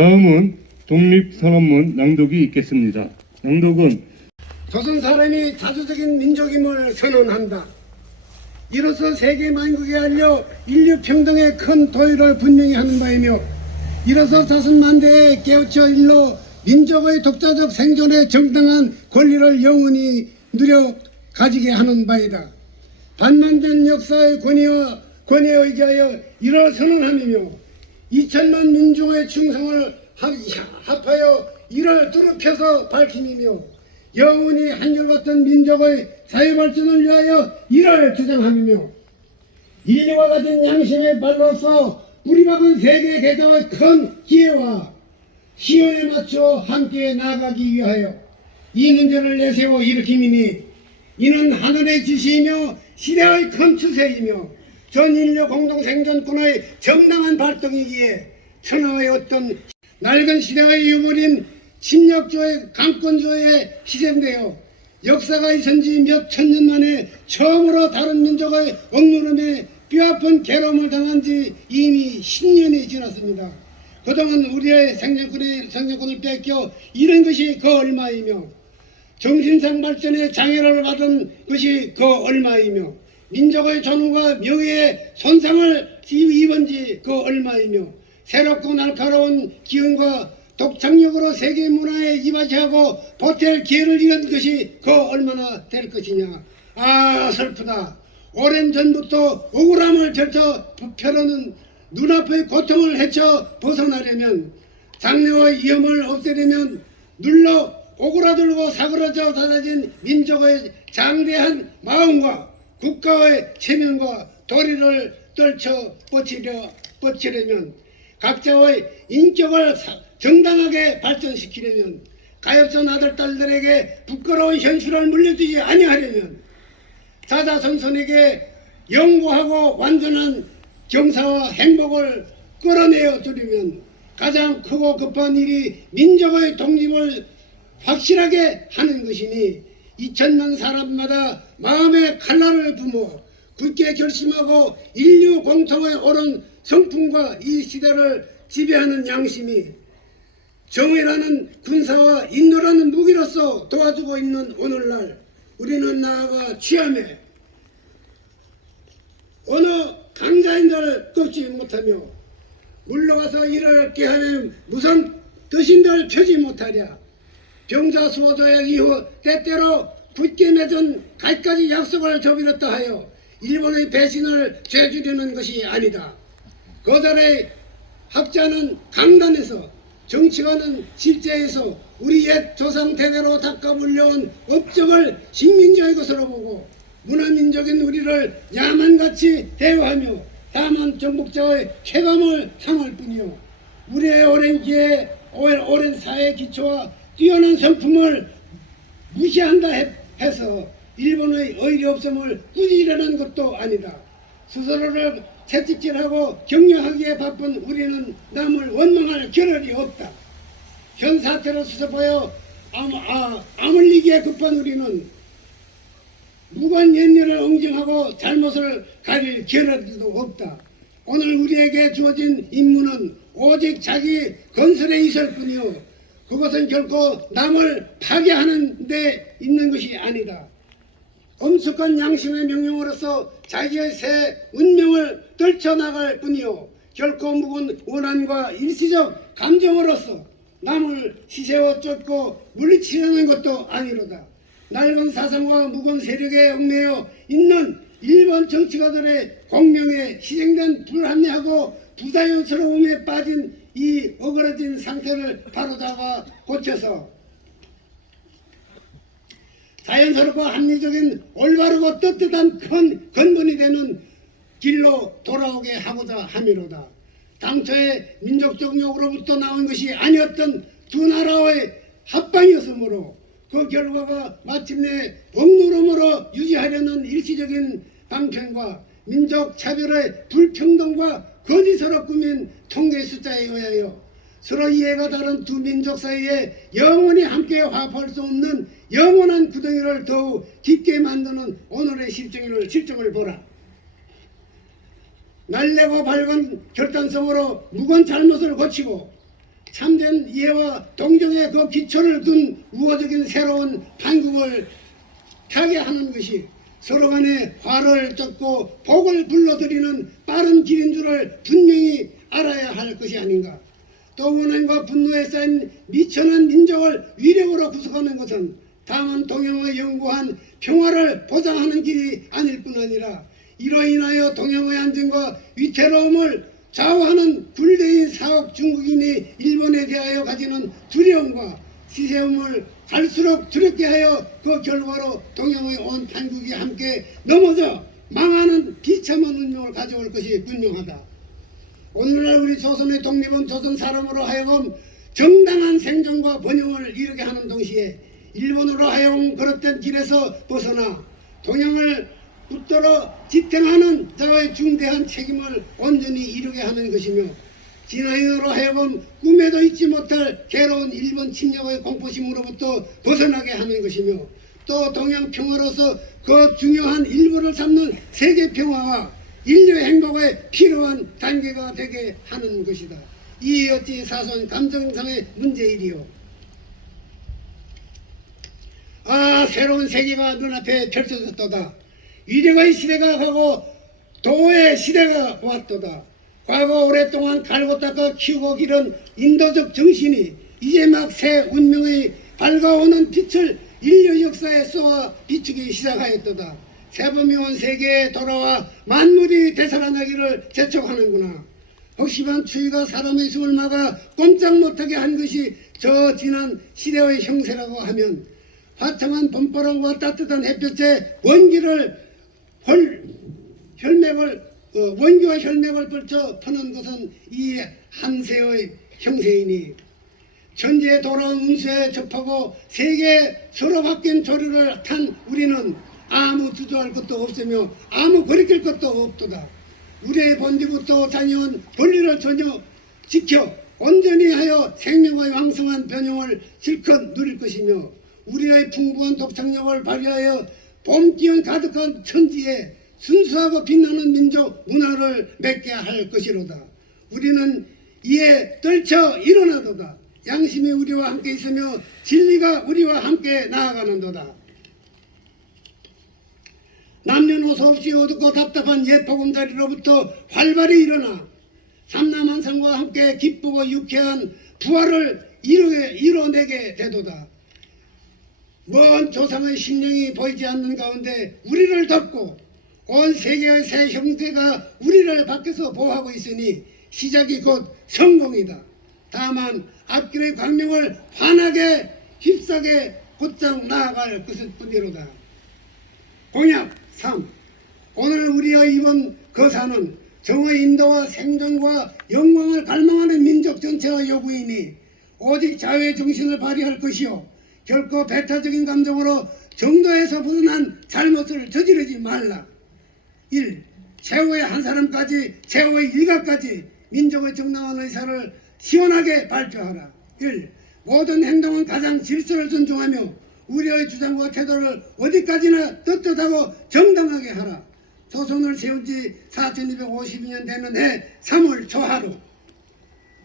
다음은 독립선언문 낭독이 있겠습니다. 낭독은 조선 사람이 자주적인 민족임을 선언한다. 이로써 세계 만국에 알려 인류 평등의 큰 도의를 분명히 하는 바이며, 이로써 자손만대에 깨우쳐 일로 민족의 독자적 생존에 정당한 권리를 영원히 누려 가지게 하는 바이다. 반만전 역사의 권위에 의지하여 이를 선언하며 2천만 민중의 충성을 합하여 이를 두릅혀서 밝히며 영원히 한결같은 민족의 사회발전을 위하여 이를 주장하며 인류와 같은 양심의 발로서 뿌리박은 세계 개혁의 큰 기회와 시연에 맞춰 함께 나아가기 위하여 이 문제를 내세워 일으킴이니, 이는 하늘의 지시이며 시대의 큰 추세이며 전 인류 공동생존권의 정당한 발동이기에 천하의 어떤 낡은 시대의 유물인 침략조의 강권조에 희생되어 역사가 있은 지 몇 천년 만에 처음으로 다른 민족의 억누름에 뼈아픈 괴로움을 당한 지 이미 10년이 지났습니다. 그동안 우리의 생존권을 뺏겨 잃은 것이 그 얼마이며 정신상 발전에 장애를 받은 것이 그 얼마이며 민족의 존엄과 명예에 손상을 입은 지 그 얼마이며 새롭고 날카로운 기운과 독창력으로 세계 문화에 이바지하고 보탤 기회를 잃은 것이 그 얼마나 될 것이냐. 아, 슬프다. 오랜 전부터 억울함을 절쳐 펴려는 눈앞의 고통을 헤쳐 벗어나려면, 장래와 위험을 없애려면 눌러 오그라들고 사그러져 닫아진 민족의 장대한 마음과 국가의 체면과 도리를 떨쳐 뻗치려면, 각자의 인격을 정당하게 발전시키려면, 가엾은 아들 딸들에게 부끄러운 현실을 물려주지 아니하려면, 자자손손에게 영구하고 완전한 경사와 행복을 끌어내어 주려면 가장 크고 급한 일이 민족의 독립을 확실하게 하는 것이니, 2천만 사람마다 마음의 칼날을 부모 굳게 결심하고 인류 공통의 옳은 성품과 이 시대를 지배하는 양심이 정의라는 군사와 인도라는 무기로서 도와주고 있는 오늘날, 우리는 나아가 취함에 어느 강자인들 꺾지 못하며 물러가서 일을 깨하면 무슨 뜻인들 펴지 못하랴. 병자수호조약 이후 때때로 굳게 맺은 갖가지 약속을 저버렸다 하여 일본의 배신을 죄주려는 것이 아니다. 거절의 학자는 강단에서, 정치가는 실제에서 우리 옛 조상 대대로 닦아 물려온 업적을 식민지의 것으로 보고 문화민족인 우리를 야만같이 대우하며 다만 정복자의 쾌감을 삼을 뿐이요, 우리의 오랜 기회, 오랜 사회 기초와 뛰어난 성품을 무시한다 해서 일본의 의리 없음을 꾸짖으려는 것도 아니다. 스스로를 채찍질하고 격려하기에 바쁜 우리는 남을 원망할 겨를이 없다. 현 사태를 수습하여 아물리기에 급한 우리는 무관 옛일을 엉증하고 잘못을 가릴 겨를도 없다. 오늘 우리에게 주어진 임무는 오직 자기 건설에 있을 뿐이요, 그것은 결코 남을 파괴하는 데 있는 것이 아니다. 엄숙한 양심의 명령으로서 자기의 새 운명을 떨쳐나갈 뿐이요, 결코 묵은 원한과 일시적 감정으로서 남을 시세워 쫓고 물리치려는 것도 아니로다. 낡은 사상과 묵은 세력에 얽매여 있는 일본 정치가들의 공명에 희생된 불합리하고 부자연스러움에 빠진 이 어그러진 상태를 바로잡아 고쳐서 자연스럽고 합리적인 올바르고 떳떳한 큰 근본이 되는 길로 돌아오게 하고자 함이로다. 당초에 민족적 욕으로부터 나온 것이 아니었던 두 나라의 합방이었으므로 그 결과가 마침내 억누름으로 유지하려는 일시적인 방편과 민족 차별의 불평등과 거짓으로 꾸민 통계 숫자에 의하여 서로 이해가 다른 두 민족 사이에 영원히 함께 화합할 수 없는 영원한 구덩이를 더욱 깊게 만드는 오늘의 실정을 보라. 날래고 밝은 결단성으로 묵은 잘못을 고치고 참된 이해와 동정의 그 기초를 둔 우호적인 새로운 판국을 타개하는 것이 서로 간에 화를 쫓고 복을 불러들이는 빠른 길인 줄을 분명히 알아야 할 것이 아닌가. 또 원한과 분노에 쌓인 미천한 민족을 위력으로 구속하는 것은 다만 동양의 영구한 평화를 보장하는 길이 아닐 뿐 아니라 이로 인하여 동양의 안정과 위태로움을 좌우하는 굴대인 사억 중국인이 일본에 대하여 가지는 두려움과 시세움을 갈수록 두렵게 하여 그 결과로 동양의 온 판국이 함께 넘어져 망하는 비참한 운명을 가져올 것이 분명하다. 오늘날 우리 조선의 독립은 조선 사람으로 하여금 정당한 생존과 번영을 이루게 하는 동시에 일본으로 하여금 그릇된 길에서 벗어나 동양을 붙들어 지탱하는 자의 중대한 책임을 온전히 이루게 하는 것이며 진화인으로 하여금 꿈에도 잊지 못할 괴로운 일본 침략의 공포심으로부터 벗어나게 하는 것이며 또 동양 평화로서 그 중요한 일부를 삼는 세계 평화와 인류의 행복에 필요한 단계가 되게 하는 것이다. 이 어찌 사소한 감정상의 문제이리요. 새로운 세계가 눈앞에 펼쳐졌도다. 위력의 시대가 가고 도의 시대가 왔도다. 과거 오랫동안 갈고 닦아 키우고 기른 인도적 정신이 이제 막 새 운명의 밝아오는 빛을 인류 역사에 쏘아 비추기 시작하였도다. 새봄이 온 세계에 돌아와 만물이 되살아나기를 재촉하는구나. 혹시만 추위가 사람의 숨을 막아 꼼짝 못하게 한 것이 저 지난 시대의 형세라고 하면 화창한 봄바람과 따뜻한 햇볕에 원기와 혈맥을 펼쳐 펴는 것은 이 한세의 형세이니 천지에 돌아온 운수에 접하고 세계에 서로 바뀐 조류를 탄 우리는 아무 주저할 것도 없으며 아무 거리낄 것도 없도다. 우리의 본디부터 자녀온 권리를 전혀 지켜 온전히 하여 생명의 왕성한 변형을 실컷 누릴 것이며 우리의 풍부한 독창력을 발휘하여 봄 기운 가득한 천지에 순수하고 빛나는 민족 문화를 맺게 할 것이로다. 우리는 이에 떨쳐 일어나도다. 양심이 우리와 함께 있으며 진리가 우리와 함께 나아가는도다. 남녀노소 없이 어둡고 답답한 옛 보금자리로부터 활발히 일어나 삼남한상과 함께 기쁘고 유쾌한 부활을 이뤄내게 되도다. 먼 조상의 심령이 보이지 않는 가운데 우리를 덮고 온 세계의 새 형태가 우리를 밖에서 보호하고 있으니 시작이 곧 성공이다. 다만 앞길의 광명을 환하게 휩싸게 곧장 나아갈 것일 뿐이로다. 공약 3. 오늘 우리의 이번 거사는 정의 인도와 생존과 영광을 갈망하는 민족 전체의 요구이니 오직 자유의 정신을 발휘할 것이요 결코 배타적인 감정으로 정도에서 벗어난 잘못을 저지르지 말라. 1. 최후의 한 사람까지 최후의 일가까지 민족의 정당한 의사를 시원하게 발표하라. 1. 모든 행동은 가장 질서를 존중하며 우리의 주장과 태도를 어디까지나 떳떳하고 정당하게 하라. 조선을 세운 지 4252년 되는 해 3월 초하루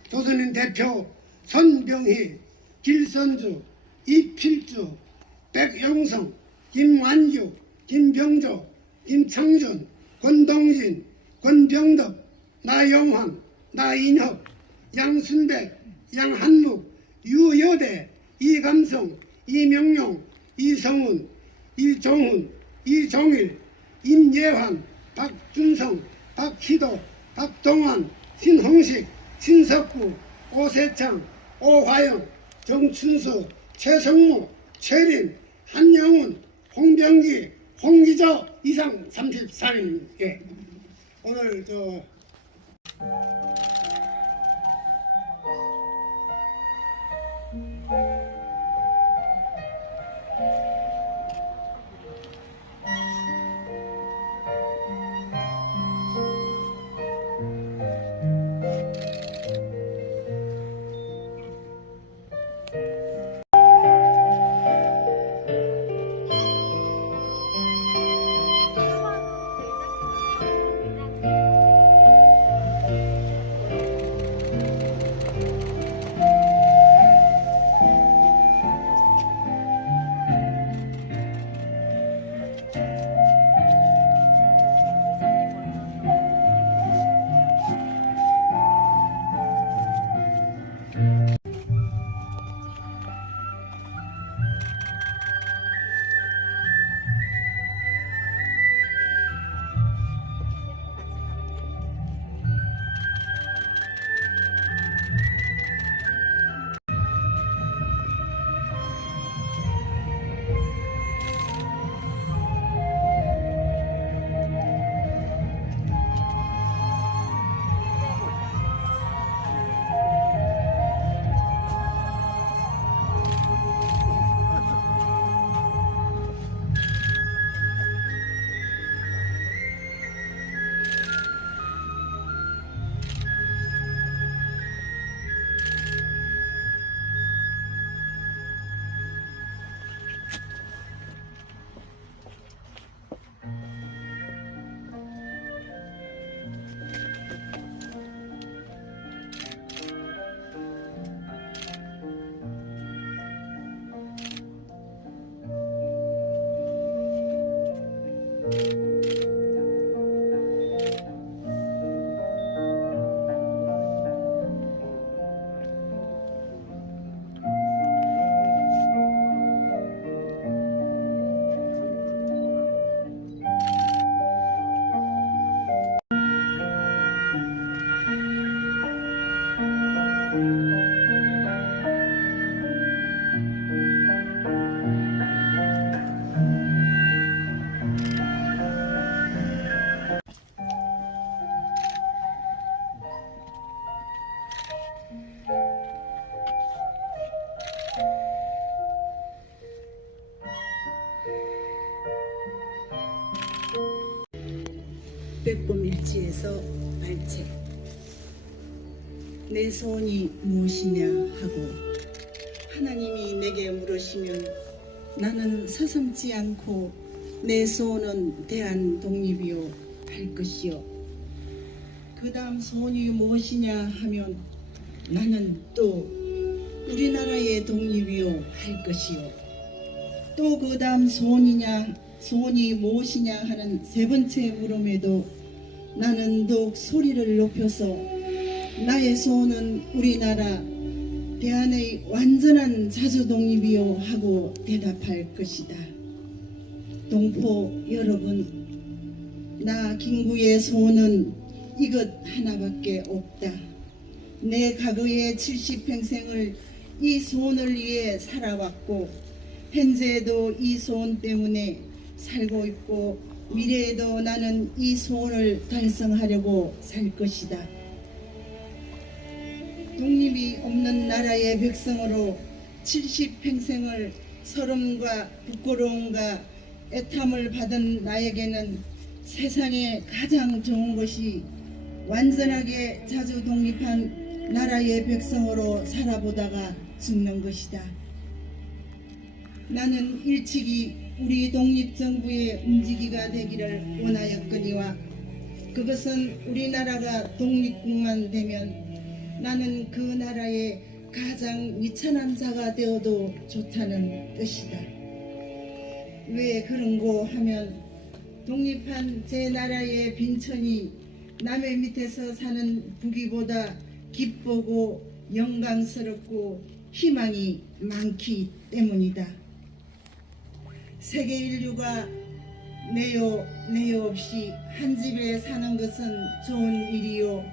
조선인 대표 손병희, 길선주, 이필주, 백영성, 김완규, 김병조, 김창준, 권동진, 권병덕, 나영환, 나인혁, 양순백, 양한묵, 유여대, 이감성, 이명용, 이성훈, 이종훈, 이종일, 임예환, 박준성, 박희도, 박동환, 신홍식, 신석구, 오세창, 오화영, 정춘수, 최성무, 최린, 한영훈, 홍병기, 홍기조 이상 34명께 오늘 백범일지에서 발책. 내 소원이 무엇이냐 하고 하나님이 내게 물으시면 나는 서슴지 않고 내 소원은 대한 독립이요 할 것이요. 그 다음 소원이 무엇이냐 하면 나는 또 우리나라의 독립이요 할 것이요. 또 그 다음 소원이 무엇이냐 하는 세 번째 물음에도 나는 더욱 소리를 높여서 나의 소원은 우리나라 대한의 완전한 자주 독립이요 하고 대답할 것이다. 동포 여러분, 나 김구의 소원은 이것 하나밖에 없다. 내 과거의 70평생을 이 소원을 위해 살아왔고 현재에도 이 소원 때문에 살고 있고 미래에도 나는 이 소원을 달성하려고 살 것이다. 독립이 없는 나라의 백성으로 70평생을 서름과 부끄러움과 애탐을 받은 나에게는 세상에 가장 좋은 것이 완전하게 자주 독립한 나라의 백성으로 살아보다가 죽는 것이다. 나는 일찍이 우리 독립정부의 움직이가 되기를 원하였거니와 그것은 우리나라가 독립국만 되면 나는 그 나라의 가장 미천한 자가 되어도 좋다는 뜻이다. 왜 그런고 하면 독립한 제 나라의 빈천이 남의 밑에서 사는 부귀보다 기쁘고 영광스럽고 희망이 많기 때문이다. 세계 인류가 내요 없이 한 집에 사는 것은 좋은 일이요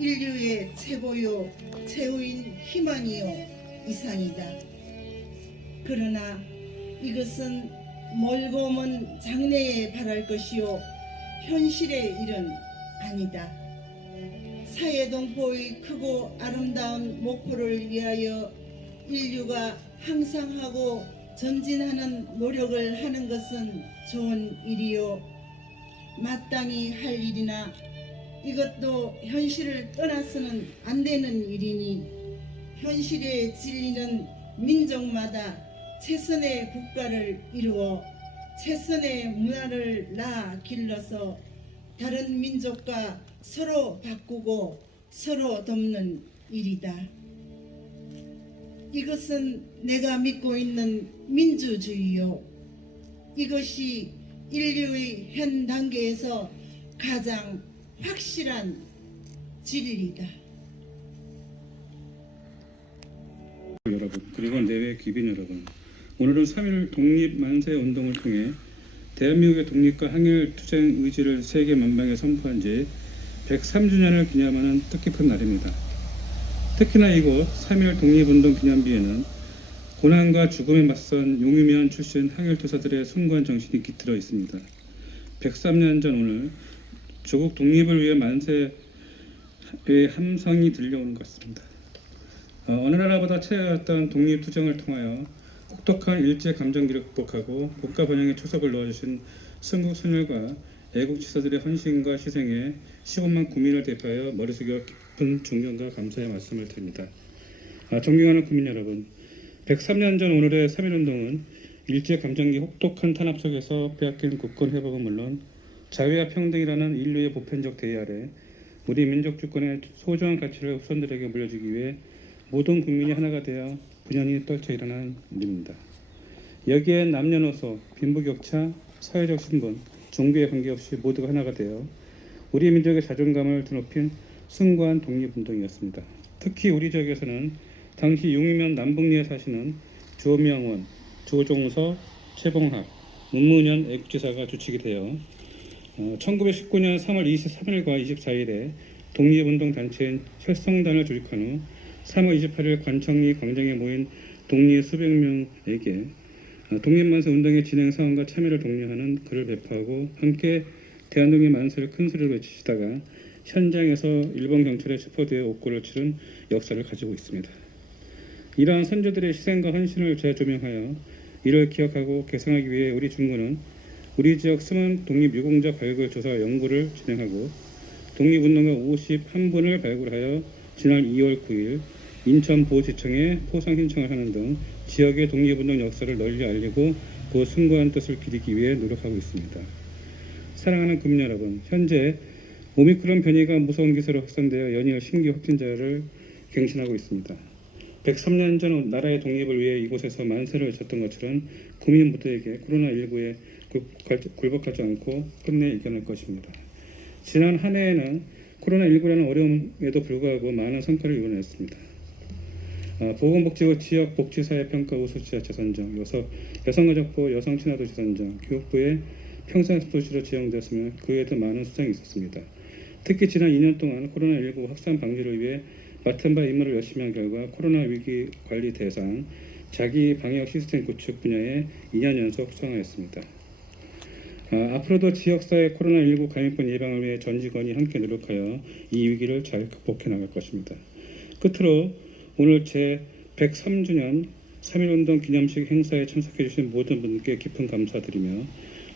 인류의 최고요 최후인 희망이요 이상이다. 그러나 이것은 멀고 먼 장래에 바랄 것이요 현실의 일은 아니다. 사회동포의 크고 아름다운 목표를 위하여 인류가 항상 하고 전진하는 노력을 하는 것은 좋은 일이요 마땅히 할 일이나 이것도 현실을 떠나서는 안 되는 일이니 현실의 진리는 민족마다 최선의 국가를 이루어 최선의 문화를 낳아 길러서 다른 민족과 서로 바꾸고 서로 돕는 일이다. 이것은 내가 믿고 있는 민주주의요. 이것이 인류의 현 단계에서 가장 확실한 진리다. 여러분, 그리고 내외 귀빈 여러분, 오늘은 3.1 독립만세 운동을 통해 대한민국의 독립과 항일 투쟁 의지를 세계 만방에 선포한 지 103주년을 기념하는 뜻깊은 날입니다. 특히나 이곳 3.1 독립운동 기념비에는 고난과 죽음에 맞선 용유면 출신 항일투사들의 숭고한 정신이 깃들어 있습니다. 103년 전 오늘 조국 독립을 위해 만세의 함성이 들려오는 것 같습니다. 어느 나라보다 체계했던 독립투쟁을 통하여 혹독한 일제 감정기를 극복하고 국가 번영에 초석을 놓아주신 순국 순혈과 애국지사들의 헌신과 희생에 15만 국민을 대표하여 머리 숙여 깊은 존경과 감사의 말씀을 드립니다. 존경하는 국민 여러분, 103년 전 오늘의 3.1운동은 일제 감정기 혹독한 탄압 속에서 빼앗긴 국권 회복은 물론 자유와 평등이라는 인류의 보편적 대의 아래 우리 민족 주권의 소중한 가치를 후손들에게 물려주기 위해 모든 국민이 하나가 되어 분연히 떨쳐 일어난 일입니다. 여기에 남녀노소, 빈부격차, 사회적 신분, 종교에 관계없이 모두가 하나가 되어 우리 민족의 자존감을 드높인 숭고한 독립운동이었습니다. 특히 우리 지역에서는 당시 용이면 남북리에 사시는 조명원, 조종서, 최봉학, 문문현 애국지사가 주축이 되어 1919년 3월 23일과 24일에 독립운동 단체인 혈성단을 조직한 후 3월 28일 관청리 광장에 모인 독립 수백 명에게 독립만세 운동의 진행 사항과 참여를 독려하는 글을 배포하고 함께 대한독립 만세를 큰 소리로 외치시다가 현장에서 일본 경찰에 체포되어 옥고를 치른 역사를 가지고 있습니다. 이러한 선조들의 희생과 헌신을 재조명하여 이를 기억하고 계승하기 위해 우리 중구는 우리 지역 숨은 독립유공자 발굴 조사 연구를 진행하고 독립운동가 51분을 발굴하여 지난 2월 9일 인천보지청에 포상 신청을 하는 등 지역의 독립운동 역사를 널리 알리고 그 숭고한 뜻을 기리기 위해 노력하고 있습니다. 사랑하는 국민 여러분, 현재 오미크론 변이가 무서운 기세로 확산되어 연이어 신규 확진자를 갱신하고 있습니다. 103년 전 나라의 독립을 위해 이곳에서 만세를 외쳤던 것처럼 국민 모두에게 코로나19에 굴복하지 않고 끝내 이겨낼 것입니다. 지난 한 해에는 코로나19라는 어려움에도 불구하고 많은 성과를 이뤄냈습니다. 보건복지부 지역복지사회평가 우수지자체 선정, 여성가족부 여성친화도시 선정, 교육부의 평생도시로 지정되었으며 그 외에도 많은 수상이 있었습니다. 특히 지난 2년 동안 코로나19 확산 방지를 위해 맡은 바 임무를 열심히 한 결과 코로나 위기 관리 대상 자기 방역 시스템 구축 분야에 2년 연속 수상하였습니다. 앞으로도 지역사회 코로나19 감염병 예방을 위해 전 직원이 함께 노력하여 이 위기를 잘 극복해 나갈 것입니다. 끝으로 오늘 제 103주년 3.1운동 기념식 행사에 참석해 주신 모든 분께 깊은 감사드리며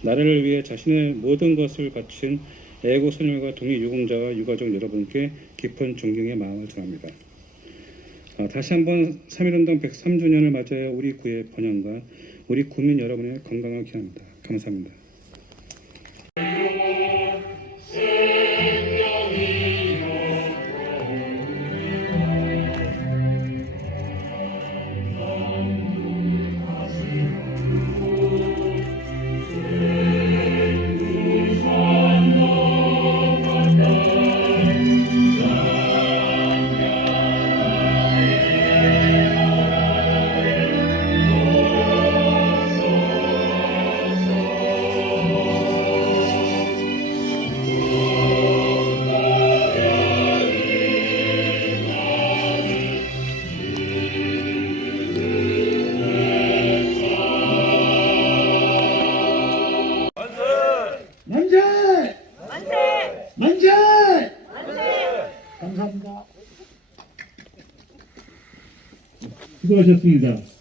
나라를 위해 자신의 모든 것을 바친 애국선열과 독립유공자와 유가족 여러분께 깊은 존경의 마음을 전합니다. 다시 한번 3.1운동 103주년을 맞이하여 우리 구의 번영과 우리 국민 여러분의 건강을 기원합니다. 감사합니다. 만세! 만세! 감사합니다. 수고하셨습니다.